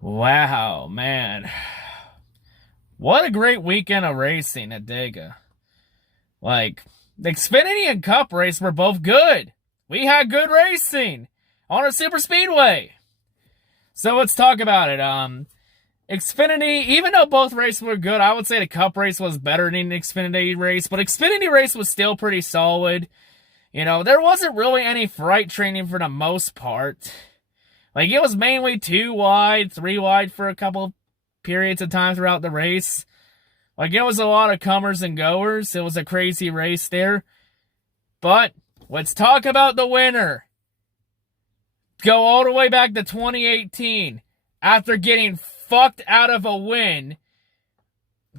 Wow, man. What a great weekend of racing at Dega. Like, the Xfinity and Cup race were both good. We had good racing on a super speedway. So let's talk about it. Xfinity, even though both races were good, I would say the Cup race was better than the Xfinity race, but Xfinity race was still pretty solid. You know, there wasn't really any freight training for the most part. Like, it was mainly 2 wide, 3 wide for a couple periods of time throughout the race. Like, it was a lot of comers and goers. It was a crazy race there. But let's talk about the winner. Go all the way back to 2018. After getting fucked out of a win,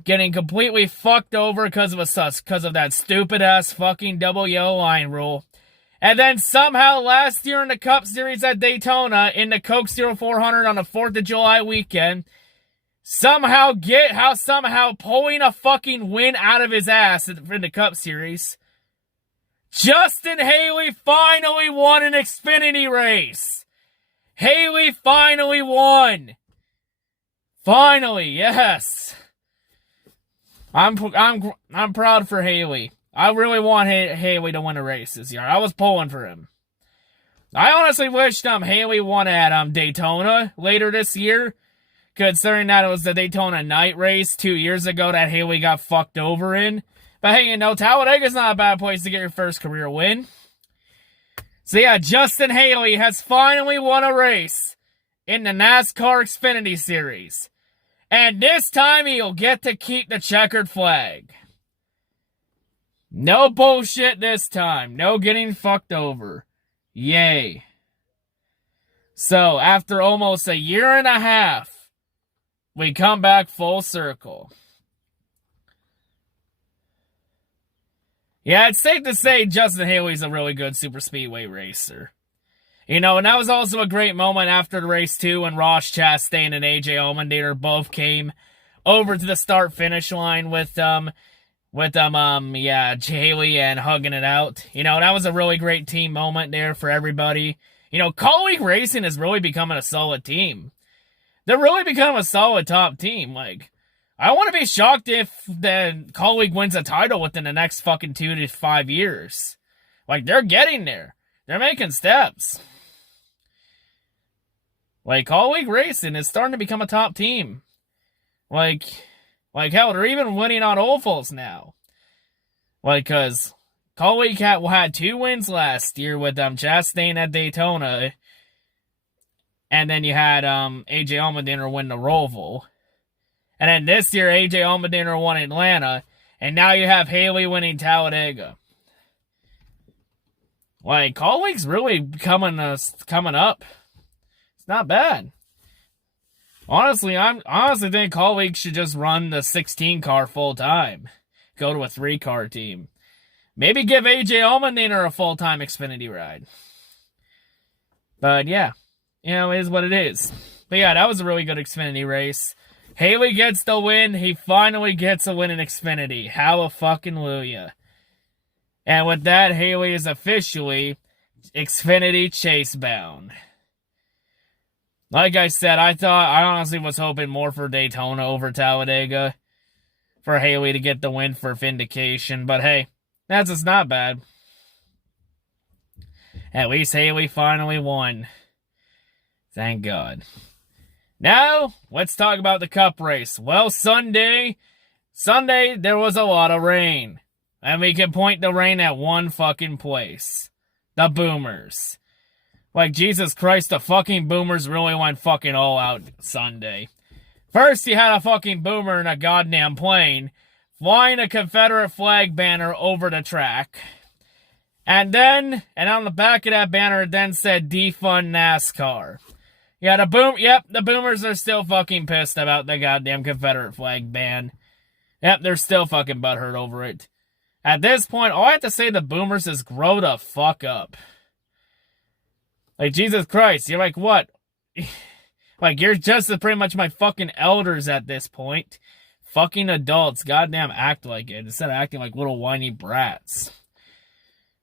getting completely fucked over because of that stupid-ass fucking double yellow line rule. And then somehow last year in the Cup Series at Daytona, in the Coke Zero 400 on the 4th of July weekend, somehow pulling a fucking win out of his ass in the Cup Series, Justin Haley finally won an Xfinity race. Haley finally won. Finally, yes. I'm proud for Haley. I really want Haley to win a race this year. I was pulling for him. I honestly wished Haley won at Daytona later this year, considering that it was the Daytona night race 2 years ago that Haley got fucked over in. But hey, you know, Talladega's not a bad place to get your first career win. So yeah, Justin Haley has finally won a race in the NASCAR Xfinity Series. And this time he'll get to keep the checkered flag. No bullshit this time. No getting fucked over. Yay. So, after almost a year and a half, we come back full circle. Yeah, it's safe to say Justin Haley's a really good super speedway racer. You know, and that was also a great moment after the race too, when Ross Chastain and AJ Allmendinger both came over to the start-finish line with Haley and hugging it out. You know, that was a really great team moment there for everybody. You know, Colleague Racing is really becoming a solid team. They're really becoming a solid top team. Like, I want to be shocked if the Colleague wins a title within the next fucking 2 to 5 years. Like, they're getting there. They're making steps. Like, Colleague Racing is starting to become a top team. Like hell, they're even winning on ovals now. Like, cause Colleague had 2 wins last year with Chastain at Daytona, and then you had AJ Allmendinger win the Roval, and then this year AJ Allmendinger won Atlanta, and now you have Haley winning Talladega. Like, Colleague's really coming up. It's not bad. Honestly, I honestly think Colleague should just run the 16 car full time. Go to a 3-car team. Maybe give AJ Allmendinger a full-time Xfinity ride. But yeah, you know, it is what it is. But yeah, that was a really good Xfinity race. Haley gets the win. He finally gets a win in Xfinity. Hallelujah. And with that, Haley is officially Xfinity chase bound. Like I said, I honestly was hoping more for Daytona over Talladega for Haley to get the win for vindication, but hey, that's just not bad. At least Haley finally won. Thank God. Now, let's talk about the Cup race. Well, Sunday, there was a lot of rain. And we can point the rain at one fucking place. The Boomers. Like, Jesus Christ, the fucking Boomers really went fucking all out Sunday. First, you had a fucking boomer in a goddamn plane flying a Confederate flag banner over the track. And on the back of that banner, it then said, defund NASCAR. Yeah, the Boomers are still fucking pissed about the goddamn Confederate flag ban. Yep, they're still fucking butthurt over it. At this point, all I have to say to the Boomers is grow the fuck up. Like, Jesus Christ, you're like, what? Like, you're just pretty much my fucking elders at this point. Fucking adults, goddamn act like it, instead of acting like little whiny brats.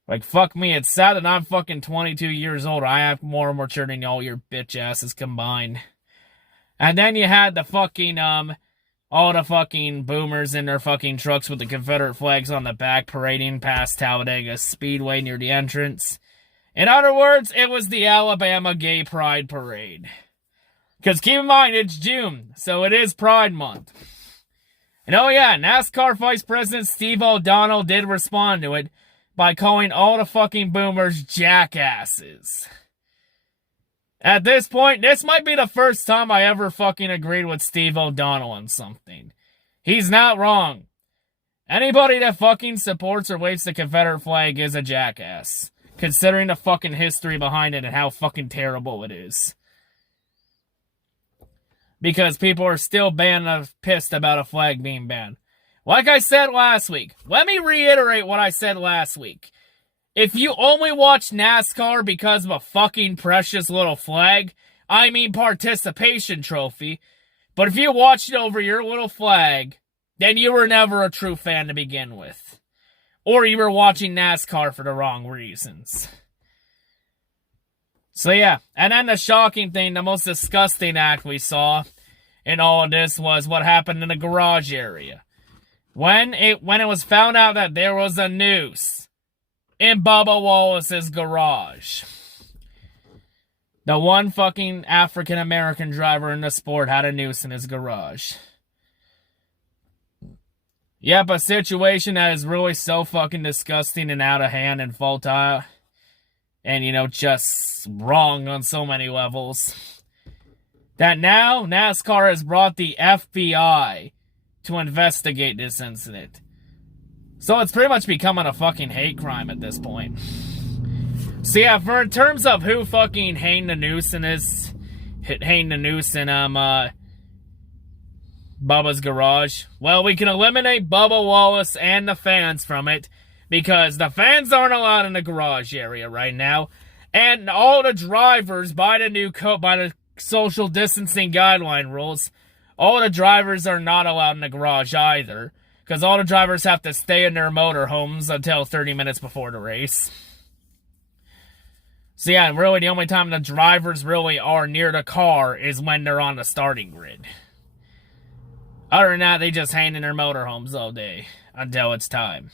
Like, fuck me, it's sad that I'm fucking 22 years old. I have more mature than all your bitch asses combined. And then you had the fucking, all the fucking boomers in their fucking trucks with the Confederate flags on the back parading past Talladega Speedway near the entrance. In other words, it was the Alabama Gay Pride Parade. Because keep in mind, it's June, so it is Pride Month. And oh yeah, NASCAR Vice President Steve O'Donnell did respond to it by calling all the fucking boomers jackasses. At this point, this might be the first time I ever fucking agreed with Steve O'Donnell on something. He's not wrong. Anybody that fucking supports or waves the Confederate flag is a jackass. Considering the fucking history behind it and how fucking terrible it is. Because people are still pissed about a flag being banned. Like I said last week, let me reiterate what I said last week. If you only watch NASCAR because of a fucking precious little flag, I mean participation trophy, but if you watched it over your little flag, then you were never a true fan to begin with. Or you were watching NASCAR for the wrong reasons. So yeah, and then the shocking thing, the most disgusting act we saw in all of this was what happened in the garage area. When it was found out that there was a noose in Bubba Wallace's garage. The one fucking African-American driver in the sport had a noose in his garage. Yep, a situation that is really so fucking disgusting and out of hand and futile. And, you know, just wrong on so many levels. That now NASCAR has brought the FBI to investigate this incident. So it's pretty much becoming a fucking hate crime at this point. So yeah, for in terms of who fucking hanged the noose in Bubba's garage, well, we can eliminate Bubba Wallace and the fans from it, because the fans aren't allowed in the garage area right now, and all the drivers, by the social distancing guideline rules, all the drivers are not allowed in the garage either, because all the drivers have to stay in their motorhomes until 30 minutes before the race. So yeah, really the only time the drivers really are near the car is when they're on the starting grid. Other than that, they just hang in their motorhomes all day until it's time.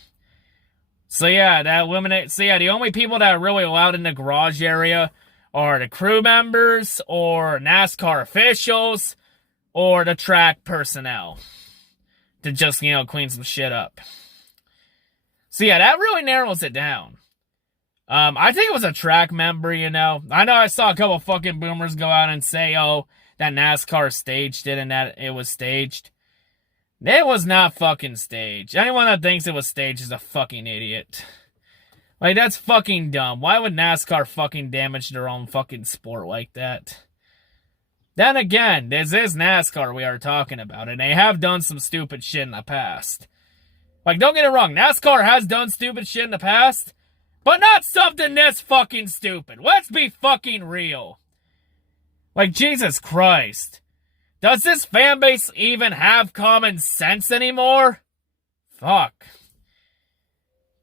So yeah, the only people that are really allowed in the garage area are the crew members, or NASCAR officials, or the track personnel. To just, you know, clean some shit up. So yeah, that really narrows it down. I think it was a track member, you know. I know I saw a couple fucking boomers go out and say, oh, that NASCAR staged it and that it was staged. It was not fucking staged. Anyone that thinks it was staged is a fucking idiot. Like, that's fucking dumb. Why would NASCAR fucking damage their own fucking sport like that? Then again, this is NASCAR we are talking about, and they have done some stupid shit in the past. Like, don't get it wrong, NASCAR has done stupid shit in the past, but not something this fucking stupid. Let's be fucking real. Like, Jesus Christ. Does this fan base even have common sense anymore? Fuck.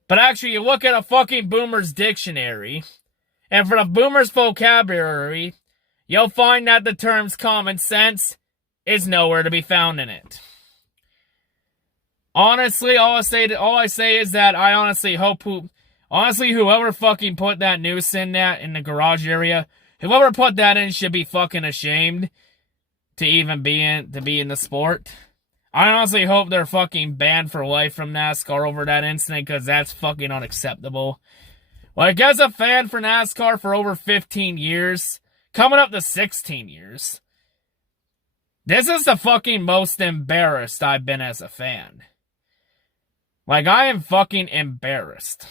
But actually, you look at a fucking boomer's dictionary, and for the boomer's vocabulary, you'll find that the terms common sense is nowhere to be found in it. Honestly, all I say is that I honestly hope whoever fucking put that noose in the garage area, whoever put that in should be fucking ashamed to even be in the sport. I honestly hope they're fucking banned for life from NASCAR over that incident, because that's fucking unacceptable. Like, as a fan for NASCAR for over 15 years, coming up to 16 years, this is the fucking most embarrassed I've been as a fan. Like, I am fucking embarrassed.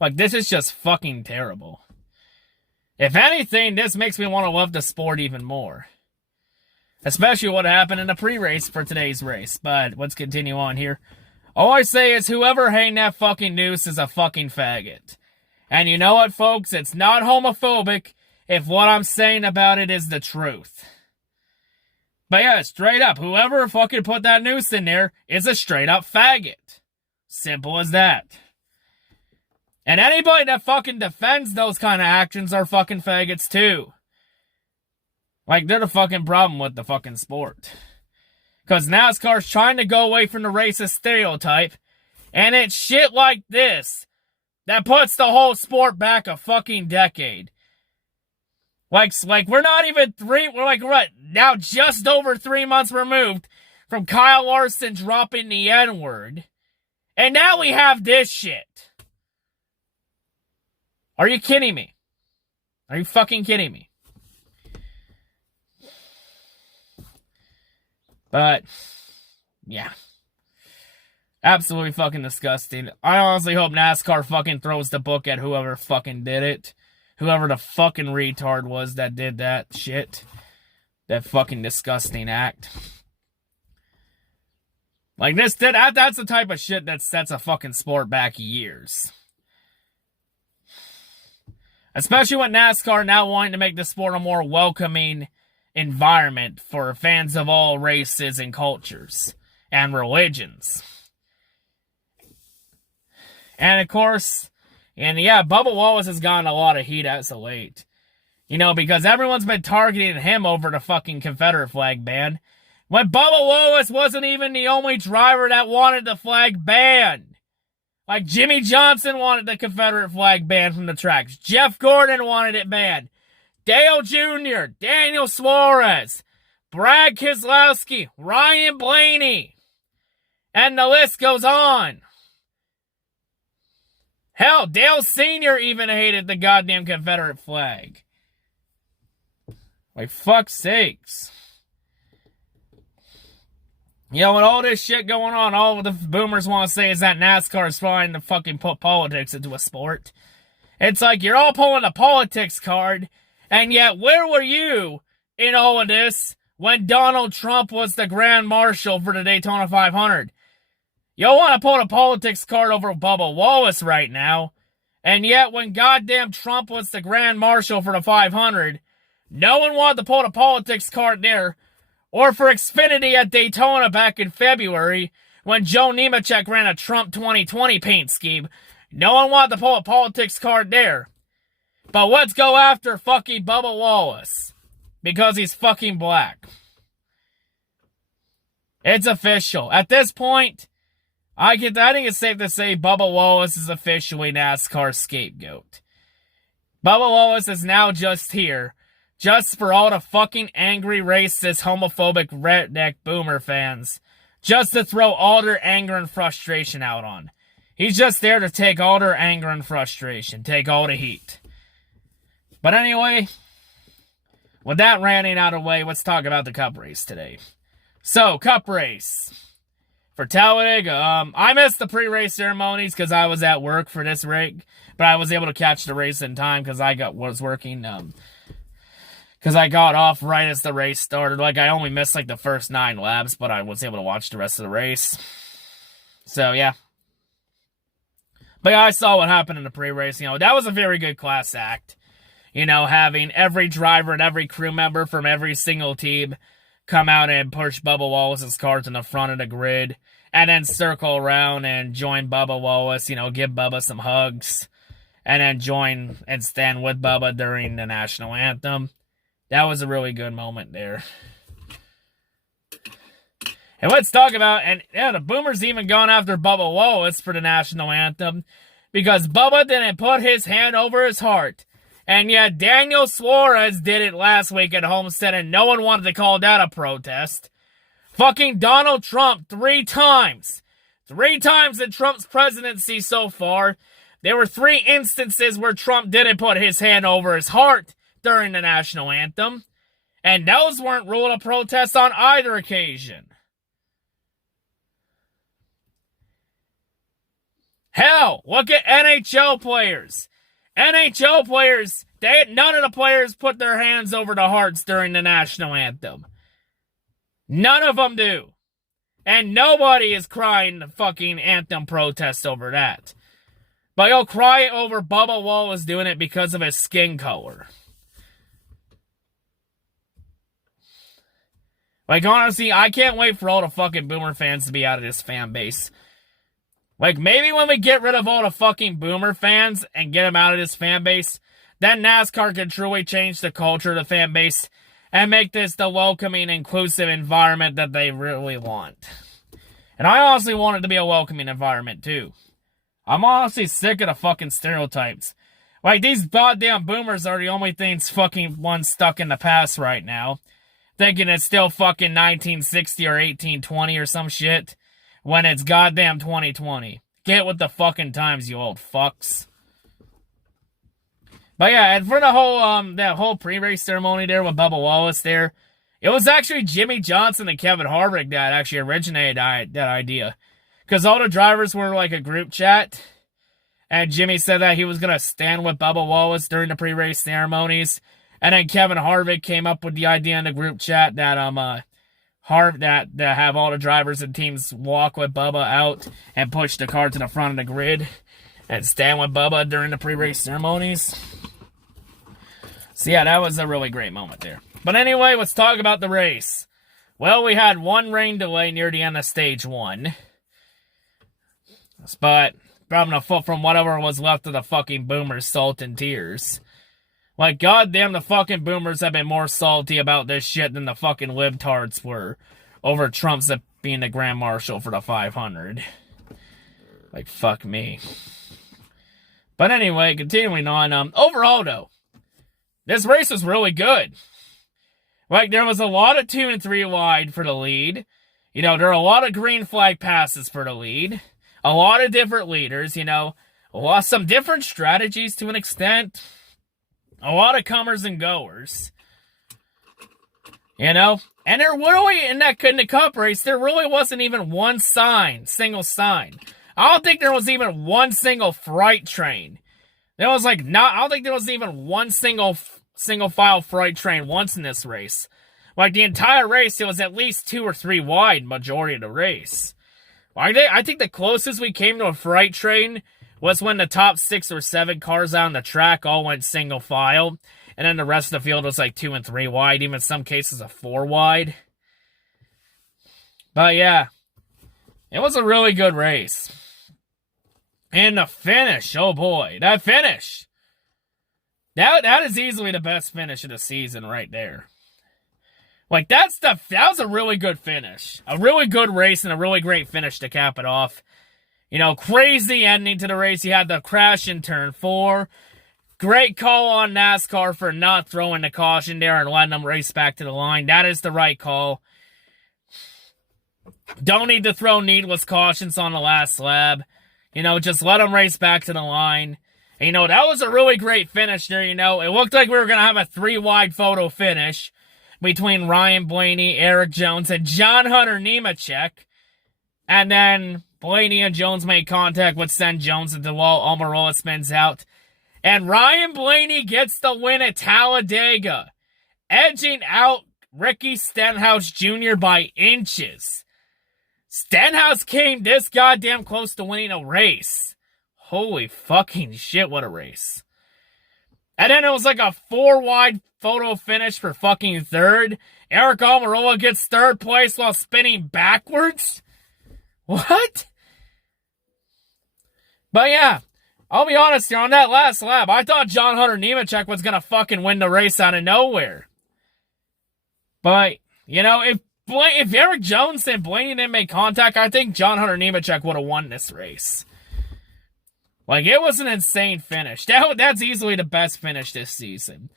Like, this is just fucking terrible. If anything, this makes me want to love the sport even more. Especially what happened in the pre-race for today's race. But let's continue on here. All I say is whoever hanged that fucking noose is a fucking faggot. And you know what, folks? It's not homophobic if what I'm saying about it is the truth. But yeah, straight up, whoever fucking put that noose in there is a straight up faggot. Simple as that. And anybody that fucking defends those kind of actions are fucking faggots too. Like, they're the fucking problem with the fucking sport. Because NASCAR's trying to go away from the racist stereotype, and it's shit like this that puts the whole sport back a fucking decade. Like we're not even we're now just over 3 months removed from Kyle Larson dropping the N-word. And now we have this shit. Are you kidding me? Are you fucking kidding me? But, yeah. Absolutely fucking disgusting. I honestly hope NASCAR fucking throws the book at whoever fucking did it. Whoever the fucking retard was that did that shit. That fucking disgusting act. Like, that's the type of shit that sets a fucking sport back years. Especially with NASCAR now wanting to make the sport a more welcoming environment for fans of all races and cultures and religions. And of course, Bubba Wallace has gotten a lot of heat as of late. You know, because everyone's been targeting him over the fucking Confederate flag ban. When Bubba Wallace wasn't even the only driver that wanted the flag banned. Like, Jimmy Johnson wanted the Confederate flag banned from the tracks. Jeff Gordon wanted it banned. Dale Jr., Daniel Suarez, Brad Keselowski, Ryan Blaney. And the list goes on. Hell, Dale Sr. even hated the goddamn Confederate flag. Like, fuck's sakes. You know, with all this shit going on, all the boomers want to say is that NASCAR is trying to fucking put politics into a sport. It's like, you're all pulling a politics card, and yet where were you in all of this when Donald Trump was the Grand Marshal for the Daytona 500? Y'all want to pull a politics card over Bubba Wallace right now, and yet when goddamn Trump was the Grand Marshal for the 500, no one wanted to pull a politics card there. Or for Xfinity at Daytona back in February, when Joe Nemechek ran a Trump 2020 paint scheme. No one wanted to pull a politics card there. But let's go after fucking Bubba Wallace. Because he's fucking black. It's official. At this point, I think it's safe to say Bubba Wallace is officially NASCAR's scapegoat. Bubba Wallace is now just here. Just for all the fucking angry, racist, homophobic, redneck boomer fans. Just to throw all their anger and frustration out on. He's just there to take all their anger and frustration. Take all the heat. But anyway, with that ranting out of the way, let's talk about the Cup race today. So, Cup race. For Talladega, I missed the pre-race ceremonies because I was at work for this rig. But I was able to catch the race in time because I was working... Because I got off right as the race started. Like, I only missed, the first 9 laps, but I was able to watch the rest of the race. So, yeah. But yeah, I saw what happened in the pre-race. You know, that was a very good class act. You know, having every driver and every crew member from every single team come out and push Bubba Wallace's car to the front of the grid. And then circle around and join Bubba Wallace. You know, give Bubba some hugs. And then join and stand with Bubba during the national anthem. That was a really good moment there. And let's talk about, the boomers even gone after Bubba Wallace for the national anthem because Bubba didn't put his hand over his heart. And yet Daniel Suarez did it last week at Homestead and no one wanted to call that a protest. Fucking Donald Trump 3 times. 3 times in Trump's presidency so far. There were 3 instances where Trump didn't put his hand over his heart during the national anthem, and those weren't ruled a protest on either occasion. Hell, look at NHL players. NHL players, none of the players put their hands over the hearts during the national anthem. None of them do. And nobody is crying the fucking anthem protest over that. But you'll cry over Bubba Wallace doing it because of his skin color. Like, honestly, I can't wait for all the fucking boomer fans to be out of this fan base. Like, maybe when we get rid of all the fucking boomer fans and get them out of this fan base, then NASCAR can truly change the culture of the fan base and make this the welcoming, inclusive environment that they really want. And I honestly want it to be a welcoming environment, too. I'm honestly sick of the fucking stereotypes. Like, these goddamn boomers are the only things fucking ones stuck in the past right now. Thinking it's still fucking 1960 or 1820 or some shit. When it's goddamn 2020. Get with the fucking times, you old fucks. But yeah, and for the whole, that whole pre-race ceremony there with Bubba Wallace there, it was actually Jimmy Johnson and Kevin Harvick that actually originated that idea. Because all the drivers were like a group chat. And Jimmy said that he was going to stand with Bubba Wallace during the pre-race ceremonies. And then Kevin Harvick came up with the idea in the group chat that, that have all the drivers and teams walk with Bubba out and push the car to the front of the grid and stand with Bubba during the pre-race ceremonies. So yeah, that was a really great moment there. But anyway, let's talk about the race. Well, we had one rain delay near the end of stage 1. But from whatever was left of the fucking boomers' salt and tears. Like, goddamn, the fucking boomers have been more salty about this shit than the fucking libtards were over Trump's being the Grand Marshal for the 500. Like, fuck me. But anyway, continuing on, overall, though, this race was really good. Like, there was a lot of 2 and 3 wide for the lead. You know, there are a lot of green flag passes for the lead. A lot of different leaders, you know. Some different strategies to an extent. A lot of comers and goers. You know? And there really, in the cup race, there really wasn't even one single sign. I don't think there was even one single freight train. I don't think there was even one single file freight train once in this race. Like, the entire race, it was at least 2 or 3 wide majority of the race. I think the closest we came to a freight train was when the top 6 or 7 cars on the track all went single file. And then the rest of the field was like 2 and 3 wide, even in some cases a 4 wide. But yeah, it was a really good race. And the finish, oh boy, that finish. That is easily the best finish of the season right there. Like, that was a really good finish. A really good race and a really great finish to cap it off. You know, crazy ending to the race. You had the crash in turn 4. Great call on NASCAR for not throwing the caution there and letting them race back to the line. That is the right call. Don't need to throw needless cautions on the last lap. You know, just let them race back to the line. And, you know, that was a really great finish there, you know. It looked like we were going to have a 3-wide photo finish between Ryan Blaney, Eric Jones, and John Hunter Nemechek. And then Blaney and Jones made contact, which sent Jones into the wall. Almirola spins out. And Ryan Blaney gets the win at Talladega, edging out Ricky Stenhouse Jr. by inches. Stenhouse came this goddamn close to winning a race. Holy fucking shit, what a race. And then it was like a 4-wide photo finish for fucking third. Eric Almirola gets third place while spinning backwards? What? But yeah, I'll be honest here, on that last lap, I thought John Hunter Nemechek was gonna fucking win the race out of nowhere. But, you know, if Eric Jones and Blaney didn't make contact, I think John Hunter Nemechek would have won this race. Like, it was an insane finish. That's easily the best finish this season.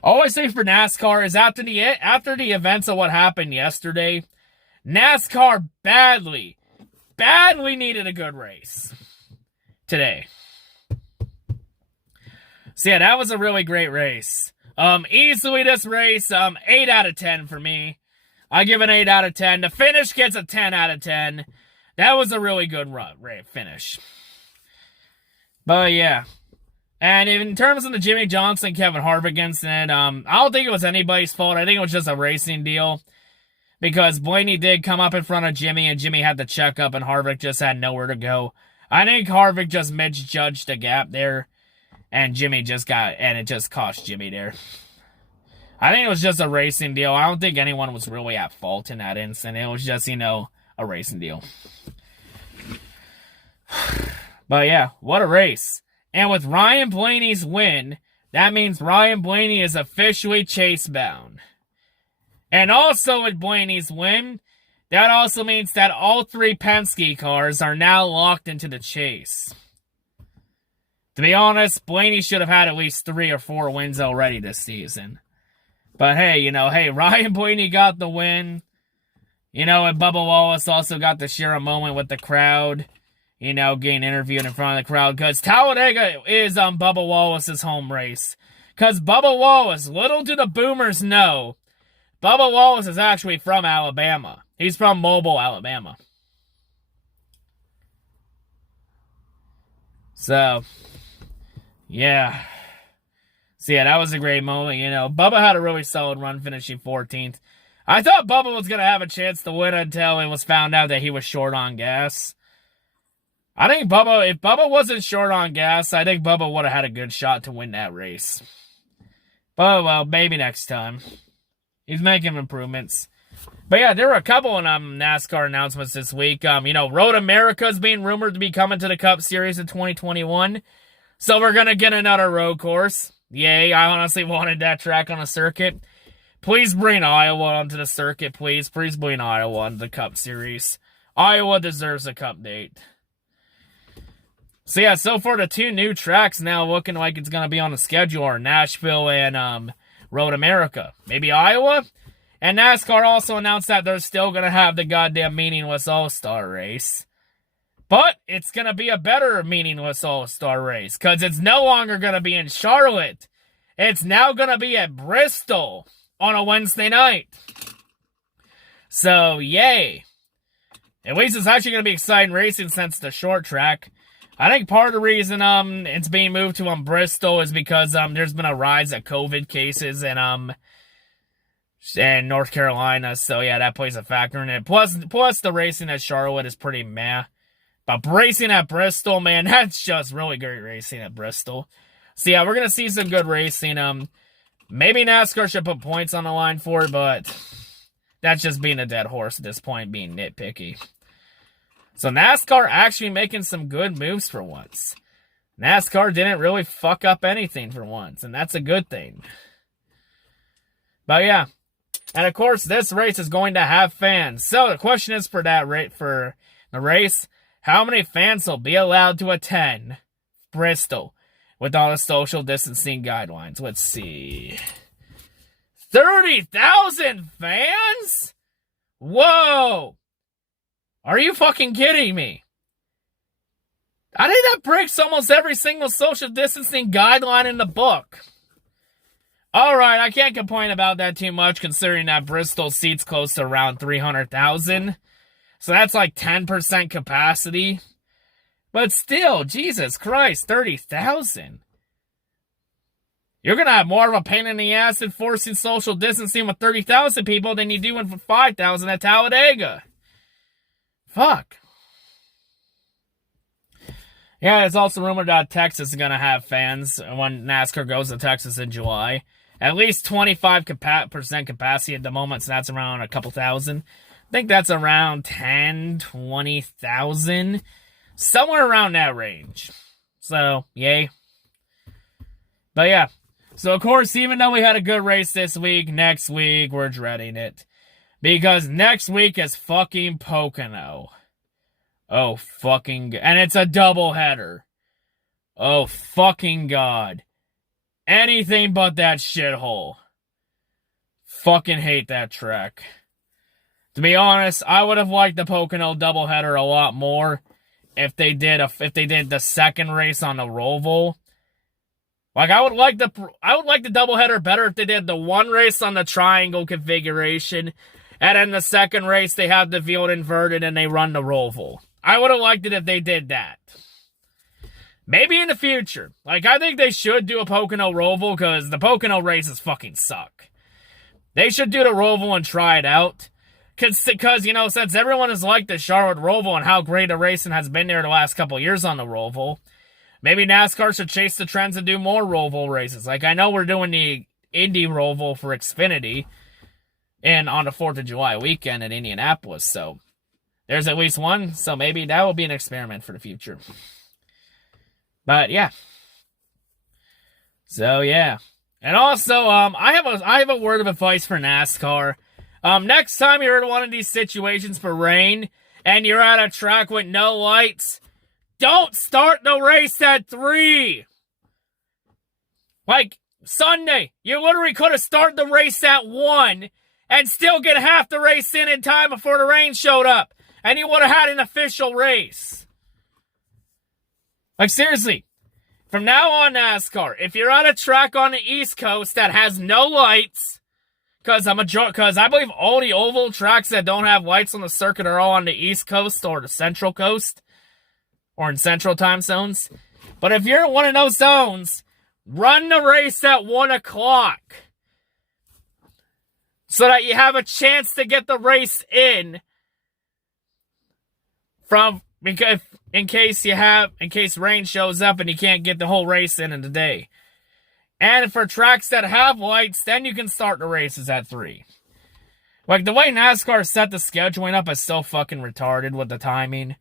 All I say for NASCAR is after the events of what happened yesterday, NASCAR badly needed a good race today. So yeah, that was a really great race. Easily this race, 8 out of 10 for me. I give it 8 out of 10. The finish gets a 10 out of 10. That was a really good finish. But yeah. And in terms of the Jimmy Johnson, Kevin Harvick incident, I don't think it was anybody's fault. I think it was just a racing deal. Because Blaney did come up in front of Jimmy, and Jimmy had the checkup, and Harvick just had nowhere to go. I think Harvick just misjudged the gap there. And it just cost Jimmy there. I think it was just a racing deal. I don't think anyone was really at fault in that incident. It was just, you know, a racing deal. But yeah, what a race. And with Ryan Blaney's win, that means Ryan Blaney is officially chase bound. And also with Blaney's win, that also means that all 3 Penske cars are now locked into the chase. To be honest, Blaney should have had at least 3 or 4 wins already this season. But hey, Ryan Blaney got the win. And Bubba Wallace also got to share a moment with the crowd. Getting interviewed in front of the crowd. Because Talladega is Bubba Wallace's home race. Because Bubba Wallace, little do the boomers know, Bubba Wallace is actually from Alabama. He's from Mobile, Alabama. So, yeah. So, yeah, that was a great moment. Bubba had a really solid run, finishing 14th. I thought Bubba was going to have a chance to win until it was found out that he was short on gas. I think if Bubba wasn't short on gas, I think Bubba would have had a good shot to win that race. But, well, maybe next time. He's making improvements. But, yeah, there were a couple of NASCAR announcements this week. Road America is being rumored to be coming to the Cup Series in 2021. So we're going to get another road course. Yay, I honestly wanted that track on a circuit. Please bring Iowa onto the circuit, please. Please bring Iowa onto the Cup Series. Iowa deserves a Cup date. So, yeah, so far the 2 new tracks now looking like it's going to be on the schedule are Nashville and Road America. Maybe Iowa? And NASCAR also announced that they're still going to have the goddamn meaningless All-Star race. But it's going to be a better meaningless All-Star race because it's no longer going to be in Charlotte. It's now going to be at Bristol on a Wednesday night. So, yay. At least it's actually going to be exciting racing since it's a short track. I think part of the reason it's being moved to Bristol is because there's been a rise of COVID cases in North Carolina. So, yeah, that plays a factor in it. Plus the racing at Charlotte is pretty meh. But racing at Bristol, man, that's just really great racing at Bristol. So, yeah, we're going to see some good racing. Maybe NASCAR should put points on the line for it, but that's just being a dead horse at this point, being nitpicky. So NASCAR actually making some good moves for once. NASCAR didn't really fuck up anything for once, and that's a good thing. But yeah, and of course this race is going to have fans. So the question is for the race, how many fans will be allowed to attend Bristol? With all the social distancing guidelines. Let's see. 30,000 fans? Whoa! Are you fucking kidding me? I think that breaks almost every single social distancing guideline in the book. Alright, I can't complain about that too much considering that Bristol seats close to around 300,000. So that's like 10% capacity. But still, Jesus Christ, 30,000. You're going to have more of a pain in the ass enforcing social distancing with 30,000 people than you do with 5,000 at Talladega. Fuck. Yeah, it's also rumored that Texas is going to have fans when NASCAR goes to Texas in July. At least 25% capacity at the moment, so that's around a couple thousand. I think that's around 10, 20,000. Somewhere around that range. So, yay. But yeah. So, of course, even though we had a good race this week, next week we're dreading it. Because next week is fucking Pocono. Oh, fucking... And it's a doubleheader. Oh, fucking God. Anything but that shithole. Fucking hate that track. To be honest, I would have liked the Pocono doubleheader a lot more if they did the second race on the Roval. Like, I would like the doubleheader better if they did the one race on the triangle configuration, and then the second race they have the field inverted and they run the Roval. I would have liked it if they did that. Maybe in the future. Like, I think they should do a Pocono Roval because the Pocono races fucking suck. They should do the Roval and try it out. Because, you know, since everyone has liked the Charlotte Roval and how great the racing has been there the last couple years on the Roval, maybe NASCAR should chase the trends and do more Roval races. Like, I know we're doing the Indy Roval for Xfinity and on the 4th of July weekend in Indianapolis, so there's at least one, so maybe that will be an experiment for the future. But, yeah. So, yeah. And also, I have a word of advice for NASCAR. Next time you're in one of these situations for rain and you're at a track with no lights, don't start the race at 3. Like, Sunday, you literally could have started the race at 1 and still get half the race in time before the rain showed up. And you would have had an official race. Like, seriously. From now on, NASCAR, if you're at a track on the East Coast that has no lights, because I believe all the oval tracks that don't have lights on the circuit are all on the East Coast or the Central Coast, or in Central time zones. But if you're in one of those zones, run the race at 1 o'clock. So that you have a chance to get the race in because in case rain shows up and you can't get the whole race in the day. And for tracks that have lights, then you can start the races at 3. Like, the way NASCAR set the scheduling up is so fucking retarded with the timing.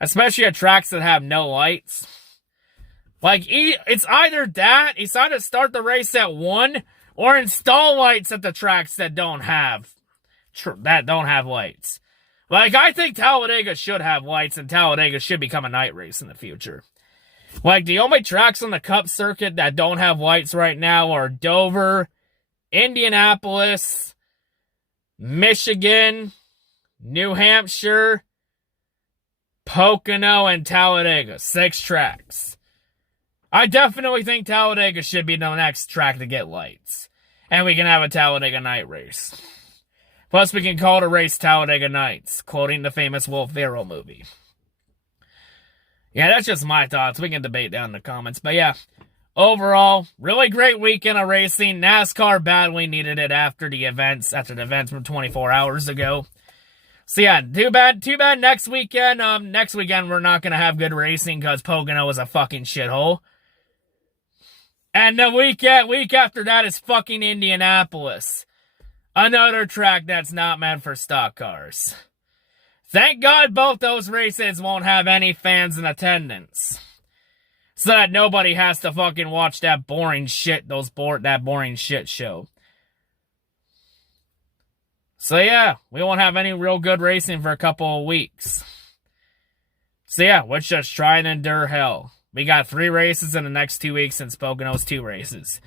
Especially at tracks that have no lights. Like, it's either start the race at 1 or install lights at the tracks that don't have lights. Like, I think Talladega should have lights, and Talladega should become a night race in the future. Like, the only tracks on the Cup circuit that don't have lights right now are Dover, Indianapolis, Michigan, New Hampshire, Pocono, and Talladega. 6 tracks. I definitely think Talladega should be the next track to get lights. And we can have a Talladega night race. Plus, we can call the race Talladega Nights, quoting the famous Will Ferrell movie. Yeah, that's just my thoughts. We can debate down in the comments. But yeah, overall, really great weekend of racing. NASCAR badly needed it after the events from 24 hours ago. So yeah, too bad next weekend. Next weekend we're not going to have good racing because Pocono is a fucking shithole. And the week after that is fucking Indianapolis. Another track that's not meant for stock cars. Thank God both those races won't have any fans in attendance. So that nobody has to fucking watch that boring shit show. So yeah, we won't have any real good racing for a couple of weeks. So yeah, let's just try and endure hell. We got 3 races in the next 2 weeks since Pocono's 2 races.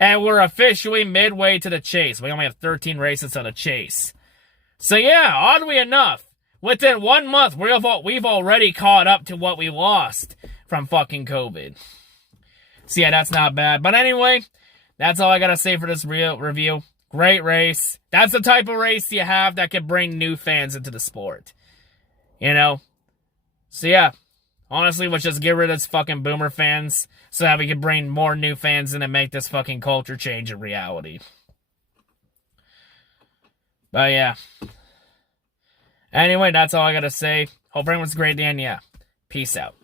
And we're officially midway to the chase. We only have 13 races to the chase. So yeah, oddly enough, within 1 month, we've already caught up to what we lost from fucking COVID. So yeah, that's not bad. But anyway, that's all I gotta say for this review. Great race. That's the type of race you have that can bring new fans into the sport. You know? So yeah, honestly, let's just get rid of this fucking boomer fans so that we can bring more new fans in and make this fucking culture change a reality. But yeah. Anyway, that's all I gotta say. Hope everyone's great, and yeah. Peace out.